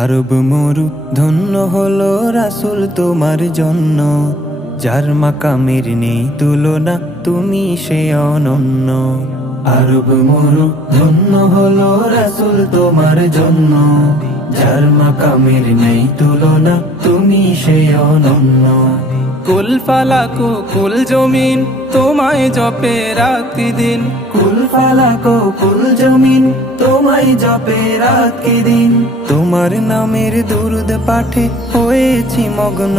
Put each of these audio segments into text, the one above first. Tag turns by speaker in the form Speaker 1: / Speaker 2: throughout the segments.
Speaker 1: আরব মরু ধন্য হলো রাসুল তোমার জন্য। যার মাকামের নেই তুলনা, তুমি সে অনন্য। আরব মরু ধন্য হলো রাসুল তোমার জন্য। যার মাকামের নেই তুলনা, তুমি সে অনন্য।
Speaker 2: কুল ফালাকু কুল জমিন তোমায় জপে রাতি দিন।
Speaker 1: কুল ফালাকো কুল জমিন তোমায় জপে রাত দিন। তোমার নামের দুরুদ পাঠে হয়েছি মগ্ন।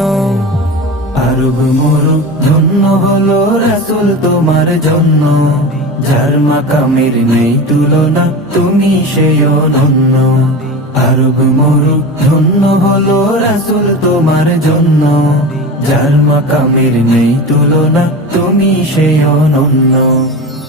Speaker 1: আরব মরু ধন্য হলো রাসুল তোমার জন্য। যার মাকামের নেই তুলনা তুমি সেই অনন্য। আরব মরু ধন্য হলো রাসুল তোমার জন্য। যার মাকামের নেই তুলনা, তুমি সেই অনন্য।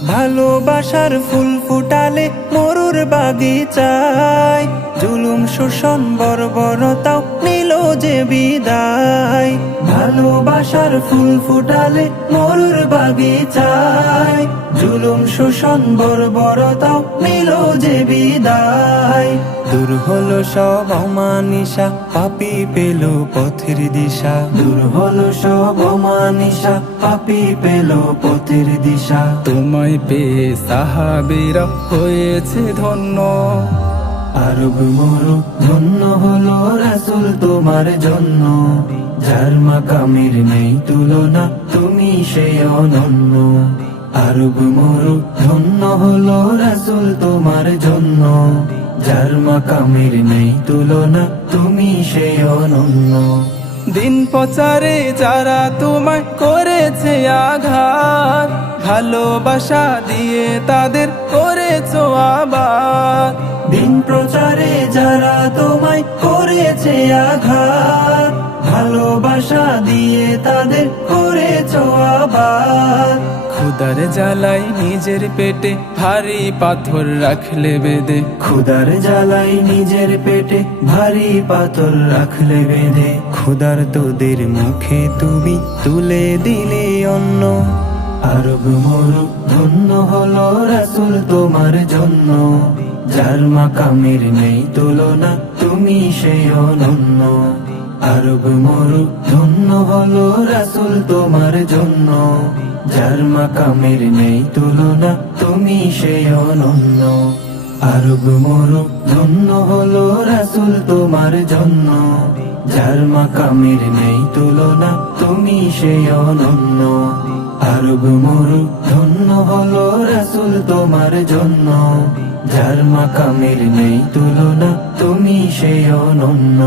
Speaker 1: ভালোবাসার ফুল ফুটালে মরুর বাগিচায়। জুলুম, শোষণ, বর্বরতাও নিল যে বিদায়। ভালোবাসার ফুল ফুটালে মরুর বাগিচায়। জুলুম, শোষণ বর্বরতাও নিল যে বিদায়। দূর হলো সব অমানিসা পাপি পেল পথের দিশা। দূর হলো সব অমানিসা পাপি পেল পথের দিশা।
Speaker 2: তোমায় পেয়ে সাহাবিরা হয়েছে ধন্য।
Speaker 1: আরব মরু ধন্য হলো রাসুল তোমার জন্য। যার মাকামের নেই তুলনা, তুমি সেই অনন্য। আরব মরু ধন্য হলো রাসুল তোমার জন্য। যার মাকামের নেই তুলনা, তুমি সেই অনন্য।
Speaker 2: দিন প্রচারে যারা তোমায় করেছে আঘাত, ভালোবাসা দিয়ে তাদের করেছ আবার।
Speaker 1: প্রচারে যারা তোমায় করেছে আঘাত ভালোবাসা দিয়ে তাদের করেছ আবার
Speaker 2: খুদার জ্বালাই নিজের পেটে ভারী পাথর রাখলে বেদে।
Speaker 1: খুদার জ্বালাই নিজের পেটে ভারী পাথর রাখলে বেঁধে খুদার তোদের মুখে তুমি তুলে দিলে অন্ন আরব মরু ধন্য হলো রাসুল তোমার জন্য। যার মাকামের নেই তুলনা, তুমি সেই অনন্য। আরব মরু, ধন্য হলো রাসুল তোমার জন্য। যার মাকামের নেই তুলনা, তুমি সেই অনন্য। আরব মরু, ধন্য হলো রাসুল তোমার জন্য। যার মাকামের নেই তুলনা, তুমি সেই অনন্য। আরব মরু, ধন্য হলো রাসুল তোমার জন্য। যার মাকামের নেই তুলনা তুমি সেই অনন্য।